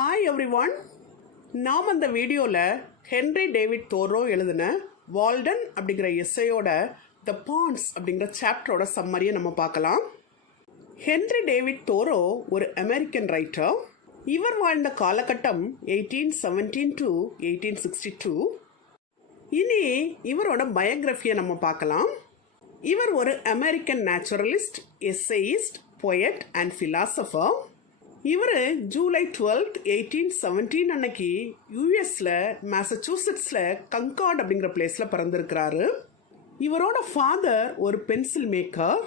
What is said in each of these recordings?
Hi every one. நாம் அந்த வீடியோவில் ஹென்ரி டேவிட் தோரோ எழுதின வால்டன் அப்படிங்கிற எஸ்ஸையோட த பாண்ட்ஸ் அப்படிங்கிற சாப்டரோட சம்மரியை நம்ம பார்க்கலாம். ஹென்ரி டேவிட் தோரோ ஒரு அமெரிக்கன் ரைட்டர். இவர் வாழ்ந்த காலகட்டம் 1817 டு 1862. இனி இவரோட பயோகிராஃபியை நம்ம பார்க்கலாம். இவர் ஒரு American naturalist, essayist, poet and philosopher. இவர் ஜூலை 12, 1817 அன்னைக்கு யூஎஸில் மேசச்சூசெட்ஸில் கங்கார்ட் அப்படிங்கிற பிளேஸில் பிறந்திருக்கிறாரு. இவரோட ஃபாதர் ஒரு பென்சில் மேக்கர்.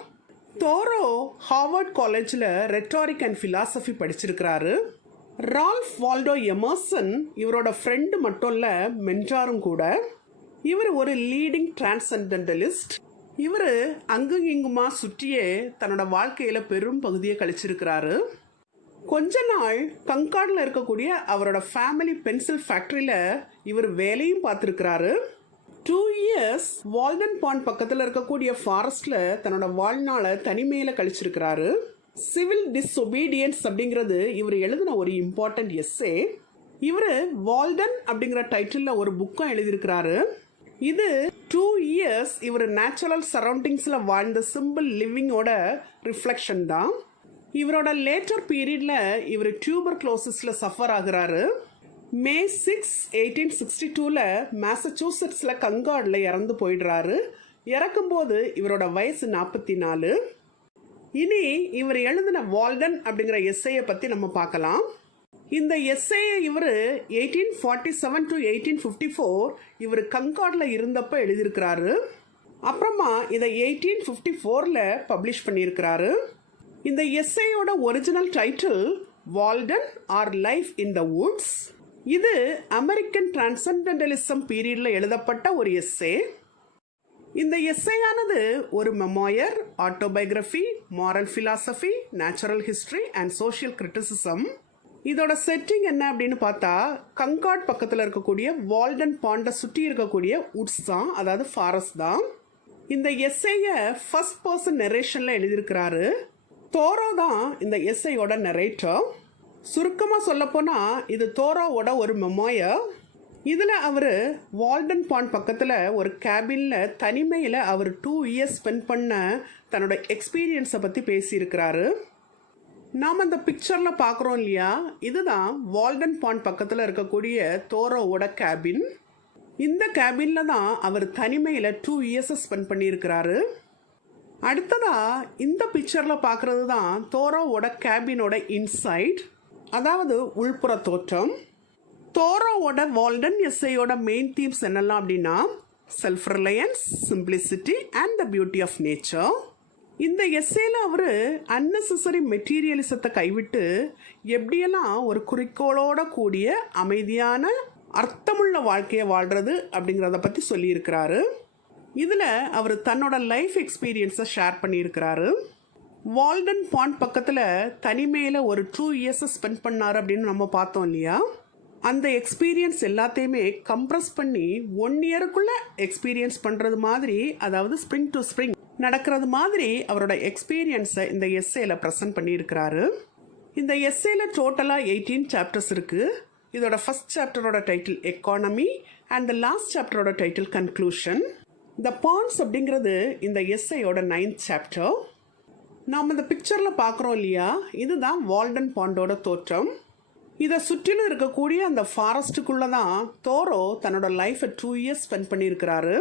தோரோ ஹார்வர்ட் காலேஜில் ரெட்டாரிக் அண்ட் ஃபிலாசபி படிச்சிருக்கிறாரு. ரால்ஃப் வால்டோ எமர்சன் இவரோட ஃப்ரெண்டு மட்டும் இல்லை, மென்டாரும் கூட. இவர் ஒரு லீடிங் டிரான்சென்டென்டலிஸ்ட். இவர் அங்கும் இங்குமா சுற்றியே தன்னோட வாழ்க்கையில் பெரும் பகுதியை கழிச்சிருக்கிறாரு. கொஞ்ச நாள் கங்கார்டில் இருக்கக்கூடிய அவரோட ஃபேமிலி பென்சில் ஃபேக்ட்ரியில் இவர் வேலையும் பார்த்துருக்கிறாரு. 2 இயர்ஸ் வால்டன் பாண்ட் பக்கத்தில் இருக்கக்கூடிய ஃபாரஸ்டில் தன்னோட வாழ்நாளை தனிமையில் கழிச்சிருக்கிறாரு. சிவில் டிஸ்ஒபீடியன்ஸ் அப்படிங்கிறது இவர் எழுதின ஒரு இம்பார்ட்டன்ட் எஸ்ஸே. இவர் வால்டன் அப்படிங்கிற டைட்டிலில் ஒரு புக்கும் எழுதியிருக்கிறாரு. இது 2 இயர்ஸ் இவர் நேச்சுரல் சரௌண்டிங்ஸில் வாழ்ந்த சிம்பிள் லிவிங்கோட ரிஃப்ளெக்ஷன் தான். இவரோட லேட்டர் பீரியடில் இவர் டியூபர்குலோசிஸில் சஃபர் ஆகுறாரு. மே 6, 1862 மேசச்சூசெட்ஸில் கங்கார்டில் இறந்து போயிடுறாரு. இறக்கும்போது இவரோட வயசு 44. இனி இவர் எழுதின வால்டன் அப்படிங்கிற எஸ்ஸையை பற்றி நம்ம பார்க்கலாம். இந்த எஸ்ஸையை இவர் 1847 டு 1854 இவர் கங்கார்டில் இருந்தப்போ எழுதியிருக்கிறாரு. அப்புறமா இதை 1854 பப்ளிஷ் பண்ணியிருக்கிறாரு. இந்த எஸ்ஸையோட original title Walden or life in the woods. இது அமெரிக்கன் டிரான்சென்டென்டலிசம் பீரியட்ல எழுதப்பட்ட ஒரு எஸ்ஸே. இந்த எஸ்ஸேயானது ஒரு memoir, autobiography, moral philosophy, natural history and social criticism. இதோட செட்டிங் என்ன அப்படின்னு பார்த்தா, கங்கார்ட் பக்கத்தில் இருக்கக்கூடிய வால்டன் பாண்டை சுற்றி இருக்கக்கூடிய உட்ஸ் தான், அதாவது ஃபாரஸ்ட் தான். இந்த எஸ்ஸேயை ஃபர்ஸ்ட் பர்சன் நெரேஷனில் எழுதியிருக்கிறாரு. தோரோ தான் இந்த எஸ்ஸையோட நரேட்டர். சுருக்கமாக சொல்லப்போனால் இது தோரோவோட ஒரு மெமோயர். இதில் அவர் வால்டன் பாண்ட் பக்கத்தில் ஒரு கேபினில் தனிமையில் அவர் 2 இயர்ஸ் ஸ்பெண்ட் பண்ண தன்னோட எக்ஸ்பீரியன்ஸை பற்றி பேசியிருக்கிறாரு. நாம் அந்த பிக்சரில் பார்க்குறோம் இல்லையா, இதுதான் வால்டன் பாண்ட் பக்கத்தில் இருக்கக்கூடிய தோரோவோட கேபின். இந்த கேபினில் தான் அவர் தனிமையில் 2 இயர்ஸை ஸ்பெண்ட் பண்ணியிருக்கிறாரு. அடுத்ததா இந்த பிக்சரில் பார்க்குறது தான் தோரோவோட கேபினோட இன்சைட், அதாவது உள்புற தோற்றம். தோரோவோட வால்டன் எஸ்ஸையோட மெயின் தீம்ஸ் என்னெல்லாம் அப்படின்னா, self reliance, simplicity and the beauty of nature. இந்த எஸ்ஸேல அவர் அன்னெசரி மெட்டீரியலிசத்தை கைவிட்டு எப்படியெல்லாம் ஒரு குறிக்கோளோட கூடிய அமைதியான அர்த்தமுள்ள வாழ்க்கையை வாழ்கிறது அப்படிங்கிறத பற்றி சொல்லியிருக்கிறாரு. இதில் அவர் தன்னோட லைஃப் எக்ஸ்பீரியன்ஸை ஷேர் பண்ணியிருக்கிறாரு. வால்டன் பாண்ட் பக்கத்தில் தனிமையில் ஒரு 2 இயர்ஸை ஸ்பெண்ட் பண்ணார் அப்படின்னு நம்ம பார்த்தோம் இல்லையா. அந்த எக்ஸ்பீரியன்ஸ் எல்லாத்தையுமே கம்ப்ரஸ் பண்ணி 1 இயருக்குள்ளே எக்ஸ்பீரியன்ஸ் பண்ணுறது மாதிரி, அதாவது ஸ்ப்ரிங் டு ஸ்ப்ரிங் நடக்கிறது மாதிரி அவரோட எக்ஸ்பீரியன்ஸை இந்த எஸ்ஸேல ப்ரெசென்ட் பண்ணியிருக்கிறாரு. இந்த எஸ்ஸேல டோட்டலாக 18 சாப்டர்ஸ் இருக்குது. இதோட ஃபர்ஸ்ட் சாப்டரோட title economy and the last சாப்டரோட டைட்டில் கன்க்ளூஷன். த பாண்ட்ஸ் அப்படிங்கிறது இந்த எஸ்ஸையோட 9th சாப்டர். நாம் இந்த பிக்சரில் பார்க்குறோம் இல்லையா, இதுதான் வால்டன் பாண்டோட தோற்றம். இதை சுற்றிலும் இருக்கக்கூடிய அந்த ஃபாரஸ்ட்டுக்குள்ளே தான் தோரோ தன்னோட லைஃப்பை 2 இயர்ஸ் ஸ்பெண்ட் பண்ணியிருக்கிறாரு.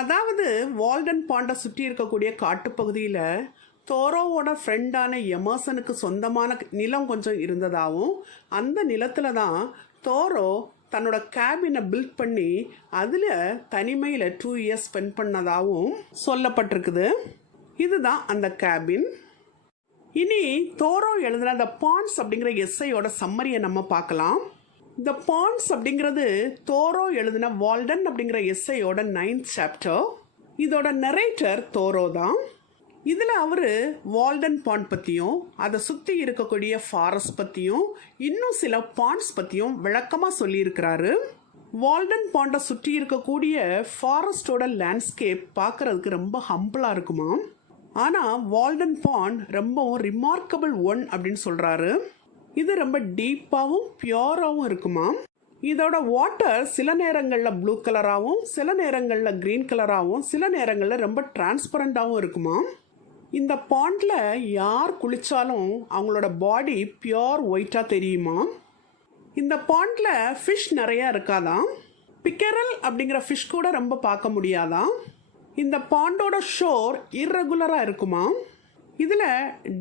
அதாவது வால்டன் பாண்டை சுற்றி இருக்கக்கூடிய காட்டுப்பகுதியில் தோரோவோட ஃப்ரெண்டான எமர்சனுக்கு சொந்தமான நிலம் கொஞ்சம் இருந்ததாகவும், அந்த நிலத்தில் தான் தோரோ தன்னோட கேபினை பில்ட் பண்ணி அதில் தனிமையில் 2 இயர்ஸ் ஸ்பெண்ட் பண்ணதாகவும் சொல்லப்பட்டிருக்குது. இதுதான் அந்த கேபின். இனி தோரோ எழுதின த பாண்ட்ஸ் அப்படிங்கிற எஸ்ஸையோட சம்மரியை நம்ம பார்க்கலாம். த பாண்ட்ஸ் அப்படிங்கிறது தோரோ எழுதின வால்டன் அப்படிங்கிற எஸ்ஸையோட 9th சாப்டர். இதோட நரேட்டர் தோரோ தான். இதில் அவர் வால்டன் பாண்ட் பற்றியும் அதை சுற்றி இருக்கக்கூடிய ஃபாரஸ்ட் பற்றியும் இன்னும் சில பாண்ட்ஸ் பற்றியும் விளக்கமாக சொல்லியிருக்கிறாரு. வால்டன் பாண்டை சுற்றி இருக்கக்கூடிய ஃபாரஸ்டோட லேண்ட்ஸ்கேப் பார்க்குறதுக்கு ரொம்ப ஹம்பிளாக இருக்குமா. ஆனால் வால்டன் பாண்ட் ரொம்பவும் ரிமார்க்கபிள் ஒன் அப்படின்னு சொல்கிறாரு. இது ரொம்ப டீப்பாகவும் பியூராகவும் இருக்குமா. இதோட வாட்டர் சில நேரங்களில் ப்ளூ கலராகவும் சில நேரங்களில் க்ரீன் கலராகவும் சில நேரங்களில் ரொம்ப டிரான்ஸ்பரண்டாகவும் இருக்குமா. இந்த பாண்டில் யார் குளித்தாலும் அவங்களோட பாடி பியோர் ஒயிட்டாக தெரியுமா. இந்த பாண்டில் ஃபிஷ் நிறையா இருக்காதான். பிக்கரல் அப்படிங்கிற ஃபிஷ் கூட ரொம்ப பார்க்க முடியாதான். இந்த பாண்டோட ஷோர் இர்ரெகுலராக இருக்குமா. இதில்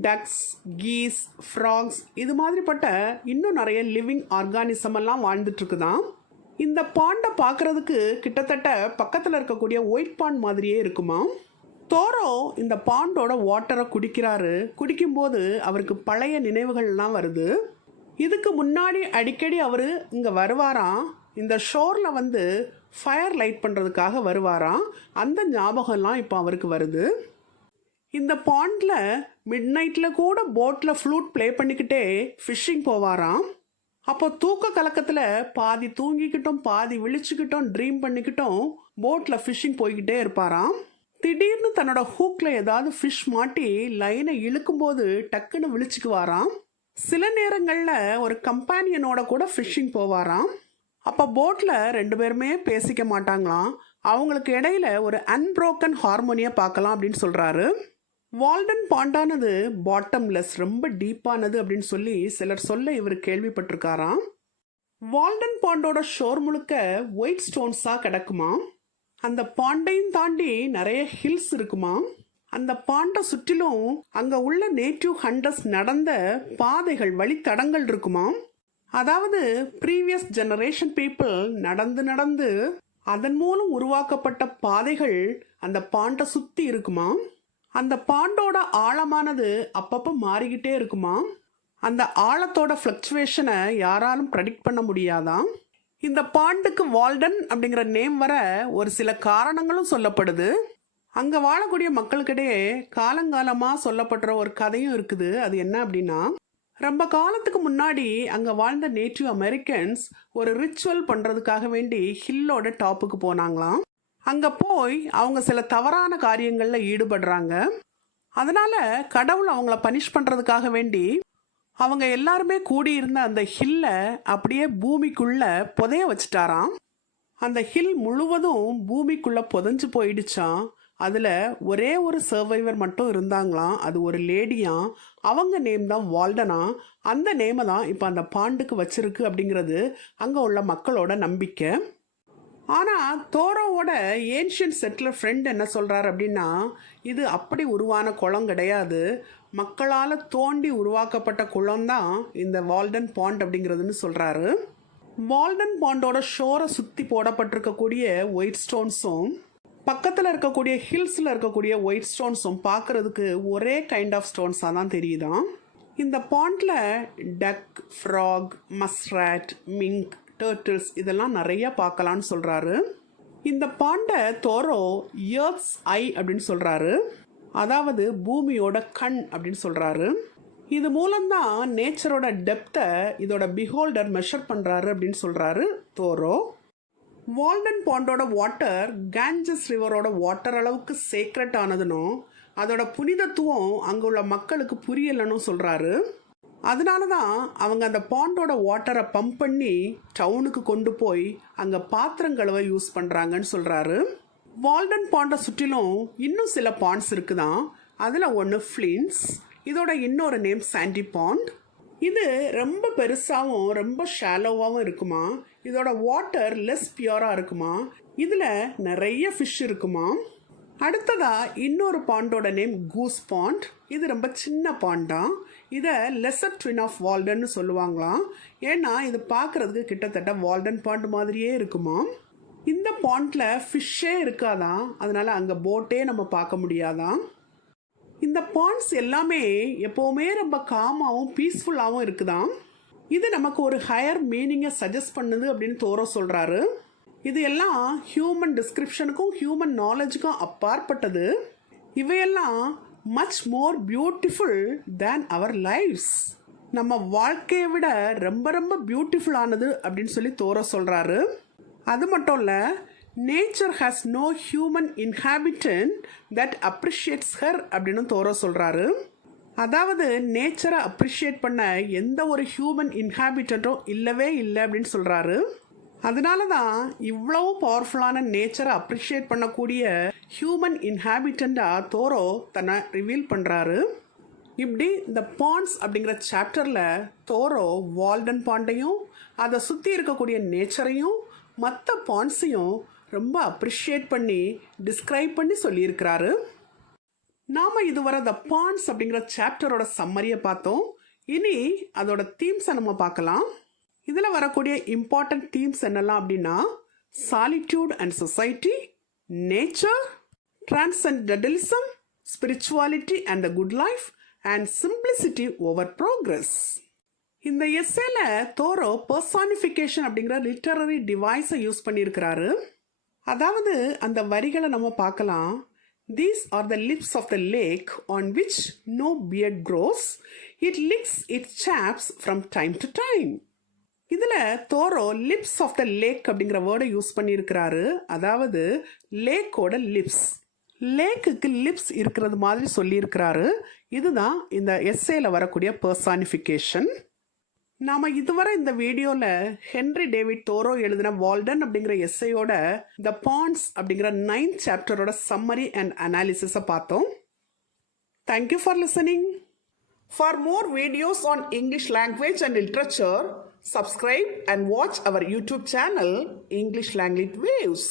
டக்ஸ், கீஸ், ஃப்ராக்ஸ் இது மாதிரிப்பட்ட இன்னும் நிறைய லிவிங் ஆர்கானிசம் எல்லாம் வாழ்ந்துட்டுருக்குதான். இந்த பாண்டை பார்க்குறதுக்கு கிட்டத்தட்ட பக்கத்தில் இருக்கக்கூடிய ஒயிட் பாண்ட் மாதிரியே இருக்குமா. தோரோ இந்த பாண்டோட வாட்டரை குடிக்கிறாரு. குடிக்கும்போது அவருக்கு பழைய நினைவுகள்லாம் வருது. இதுக்கு முன்னாடி அடிக்கடி அவர் இங்கே வருவாராம். இந்த ஷோரில் வந்து ஃபயர் லைட் பண்ணுறதுக்காக வருவாராம். அந்த ஞாபகம்லாம் இப்போ அவருக்கு வருது. இந்த பாண்டில் மிட் நைட்டில் கூட போட்டில் ஃப்ளூட் ப்ளே பண்ணிக்கிட்டே ஃபிஷ்ஷிங் போவாராம். அப்போ தூக்க கலக்கத்தில் பாதி தூங்கிக்கிட்டோம் பாதி விழிச்சுக்கிட்டோம் ட்ரீம் பண்ணிக்கிட்டோம் போட்டில் ஃபிஷ்ஷிங் போய்கிட்டே இருப்பாராம். திடீர்னு தன்னோட ஹூக்கில் ஏதாவது ஃபிஷ் மாட்டி லைனை இழுக்கும்போது டக்குன்னு விழிச்சுக்குவாராம். சில நேரங்களில் ஒரு கம்பேனியனோட கூட ஃபிஷ்ஷிங் போவாராம். அப்போ போட்டில் 2 பேருமே பேசிக்க மாட்டாங்களாம். அவங்களுக்கு இடையில ஒரு அன்புரோக்கன் ஹார்மோனியை பார்க்கலாம் அப்படின்னு சொல்கிறாரு. வால்டன் பாண்டானது பாட்டம்லெஸ் ரொம்ப டீப்பானது அப்படின்னு சொல்லி சிலர் சொல்ல இவர் கேள்விப்பட்டிருக்காராம். வால்டன் பாண்டோட ஷோர் முழுக்க ஒயிட் ஸ்டோன்ஸாக கிடக்குமா. அந்த பாண்டையும் தாண்டி நிறைய ஹில்ஸ் இருக்குமா. அந்த பாண்டை சுற்றிலும் அங்கே உள்ள நேட்டிவ் ஹண்டர்ஸ் நடந்த பாதைகள் வழித்தடங்கள் இருக்குமா. அதாவது ப்ரீவியஸ் ஜெனரேஷன் பீப்புள் நடந்து நடந்து அதன் மூலம் உருவாக்கப்பட்ட பாதைகள் அந்த பாண்டை சுற்றி இருக்குமா. அந்த பாண்டோட ஆழமானது அப்பப்போ மாறிக்கிட்டே இருக்குமா. அந்த ஆழத்தோட ஃப்ளக்சுவேஷனை யாராலும் ப்ரெடிக்ட் பண்ண முடியாதான். இந்த பாண்டுக்கு வால்டன் அப்படிங்கிற நேம் வர ஒரு சில காரணங்களும் சொல்லப்படுது. அங்கே வாழக்கூடிய மக்களுக்கிடையே காலங்காலமாக சொல்லப்படுற ஒரு கதையும் இருக்குது. அது என்ன அப்படின்னா, ரொம்ப காலத்துக்கு முன்னாடி அங்கே வாழ்ந்த நேட்டிவ் அமெரிக்கன்ஸ் ஒரு ரிச்சுவல் பண்ணுறதுக்காக வேண்டி ஹில்லோட டாப்புக்கு போனாங்களாம். அங்கே போய் அவங்க சில தவறான காரியங்களில் ஈடுபடுறாங்க. அதனால் கடவுள் அவங்கள பனிஷ் பண்ணுறதுக்காக வேண்டி அவங்க எல்லாருமே கூடியிருந்த அந்த ஹில்லை அப்படியே பூமிக்குள்ளே புதைய வச்சுட்டாராம். அந்த ஹில் முழுவதும் பூமிக்குள்ளே புதைஞ்சு போயிடுச்சான். அதில் ஒரே ஒரு சர்வைவர் மட்டும் இருந்தாங்களாம். அது ஒரு லேடியாம். அவங்க நேம் தான் வால்டனா. அந்த நேமை தான் இப்போ அந்த பாண்டுக்கு வச்சிருக்கு அப்படிங்கிறது அங்கே உள்ள மக்களோட நம்பிக்கை. ஆனால் தோரோவோட ஏன்ஷியன்ட் செட்டிலர் ஃப்ரெண்ட் என்ன சொல்கிறார் அப்படின்னா, இது அப்படி உருவான குளம் கிடையாது, மக்களால் தோண்டி உருவாக்கப்பட்ட குளம்தான் இந்த வால்டன் பாண்ட் அப்படிங்கிறதுன்னு சொல்கிறாரு. வால்டன் பாண்டோட ஷோரை சுற்றி போடப்பட்டிருக்கக்கூடிய ஒயிட் ஸ்டோன்ஸும் பக்கத்தில் இருக்கக்கூடிய ஹில்ஸில் இருக்கக்கூடிய ஒயிட் ஸ்டோன்ஸும் பார்க்குறதுக்கு ஒரே கைண்ட் ஆஃப் ஸ்டோன்ஸாக தான் தெரியுதான். இந்த பாண்டில் டக், ஃப்ராக், மஸ்ராட், மிங்க், டர்ட்டில்ஸ் இதெல்லாம் நிறையா பார்க்கலான்னு சொல்கிறாரு. இந்த பாண்டை தோரோ எர்த்ஸ் ஐ அப்படின்னு சொல்கிறாரு. அதாவது பூமியோட கண் அப்படின்னு சொல்கிறாரு. இது மூலம்தான் நேச்சரோட டெப்த்தை இதோட பிஹோல்டர் மெஷர் பண்ணுறாரு அப்படின்னு சொல்கிறாரு தோரோ. வால்டன் பாண்டோட வாட்டர் கேஞ்சஸ் ரிவரோட வாட்டர் அளவுக்கு சேக்ரெட் ஆனதுன்னும் அதோட புனிதத்துவம் அங்கே உள்ள மக்களுக்கு புரியலைன்னு சொல்கிறாரு. அதனால தான் அவங்க அந்த பாண்டோட வாட்டரை பம்ப் பண்ணி டவுனுக்கு கொண்டு போய் அங்கே பாத்திரங்கழுவை யூஸ் பண்ணுறாங்கன்னு சொல்கிறாரு. வால்டன் பாண்டை சுற்றிலும் இன்னும் சில பாண்ட்ஸ் இருக்குதான். அதில் ஒன்று ஃப்ளின்ஸ், இதோட இன்னொரு நேம் சாண்டி பாண்ட். இது ரொம்ப பெருசாகவும் ரொம்ப ஷாலோவாகவும் இருக்குமா. இதோட வாட்டர் லெஸ் பியூராக இருக்குமா. இதில் நிறைய ஃபிஷ் இருக்குமா. அடுத்ததா இன்னொரு பாண்டோட நேம் கூஸ் பாண்ட். இது ரொம்ப சின்ன பாண்டா. இதை லெசர் ட்வின் ஆஃப் வால்டன்னு சொல்லுவாங்களாம். ஏன்னா இது பார்க்குறதுக்கு கிட்டத்தட்ட வால்டன் பாண்ட் மாதிரியே இருக்குமா. இந்த பாண்டில் ஃபிஷ்ஷே இருக்காதான். அதனால் அங்கே போட்டே நம்ம பார்க்க முடியாதான். இந்த பாண்ட்ஸ் எல்லாமே எப்போவுமே ரொம்ப காமாகவும் பீஸ்ஃபுல்லாகவும் இருக்குதான். இது நமக்கு ஒரு ஹையர் மீனிங்கை சஜஸ்ட் பண்ணுது அப்படின்னு தோரோ சொல்கிறாரு. இது எல்லாம் ஹியூமன் டிஸ்கிரிப்ஷனுக்கும் ஹியூமன் நாலேஜுக்கும் அப்பாற்பட்டது. இவையெல்லாம் மச் மோர் பியூட்டிஃபுல் தேன் அவர் லைஃப்ஸ். நம்ம வாழ்க்கையை விட ரொம்ப ரொம்ப பியூட்டிஃபுல்லானது அப்படின்னு சொல்லி தோரோ சொல்கிறாரு. அது மட்டும் இல்லை, nature has no human inhabitant that appreciates her அப்படின்னு தோரோ சொல்கிறாரு. அதாவது நேச்சரை அப்ரிஷியேட் பண்ண எந்த ஒரு ஹியூமன் இன்ஹாபிட்டண்ட்டும் இல்லவே இல்லை அப்படின்னு சொல்கிறாரு. அதனால தான் இவ்வளவு பவர்ஃபுல்லான நேச்சரை அப்ரிஷியேட் பண்ணக்கூடிய ஹியூமன் இன்ஹாபிட்டண்டாக தோரோ தன்னை ரிவீல் பண்ணுறாரு. இப்படி இந்த பாண்ட்ஸ் அப்படிங்கிற சாப்டரில் தோரோ வால்டன் பாண்டையும் அதை சுற்றி இருக்கக்கூடிய நேச்சரையும் மற்ற பாண்ட்ஸையும் ரொம்ப அப்ரிஷியேட் பண்ணி டிஸ்கிரைப் பண்ணி சொல்லியிருக்கிறாரு. நாம் இதுவரை த பாண்ட்ஸ் அப்படிங்கிற சாப்டரோட சம்மரியை பார்த்தோம். இனி அதோட தீம்ஸை நம்ம பார்க்கலாம். இதில் வரக்கூடிய இம்பார்ட்டன்ட் தீம்ஸ் என்னெல்லாம் அப்படின்னா solitude and society, nature, transcendentalism, spirituality and the good life and simplicity over progress. இந்த எஸ்ஸேல தோரோ பர்சானிஃபிகேஷன் அப்படிங்கிற லிட்டரரி டிவைஸை யூஸ் பண்ணியிருக்கிறாரு. அதாவது அந்த வரிகளை நம்ம பார்க்கலாம். These are the lips of the lake on which no beard grows. It licks its chaps from time to time. இதில் தோரோ லிப்ஸ் ஆஃப் த லேக் அப்படிங்கிற வேர்டை யூஸ் பண்ணியிருக்கிறாரு. அதாவது லேக்கோட லிப்ஸ், லேக்குக்கு லிப்ஸ் இருக்கிறது மாதிரி சொல்லியிருக்கிறாரு. இதுதான் இந்த எஸ்ஸேல வரக்கூடிய பர்சானிஃபிகேஷன். நாம் இதுவரை இந்த வீடியோவில் ஹென்ரி டேவிட் தோரோ எழுதின வால்டன் அப்படிங்கிற எஸ்ஸையோட த பாண்ட்ஸ் அப்படிங்கிற 9th சாப்டரோட சம்மரி அண்ட் அனாலிசிஸை பார்த்தோம். Thank you for listening. For more videos on English language and literature, subscribe and watch our YouTube channel English Language Waves.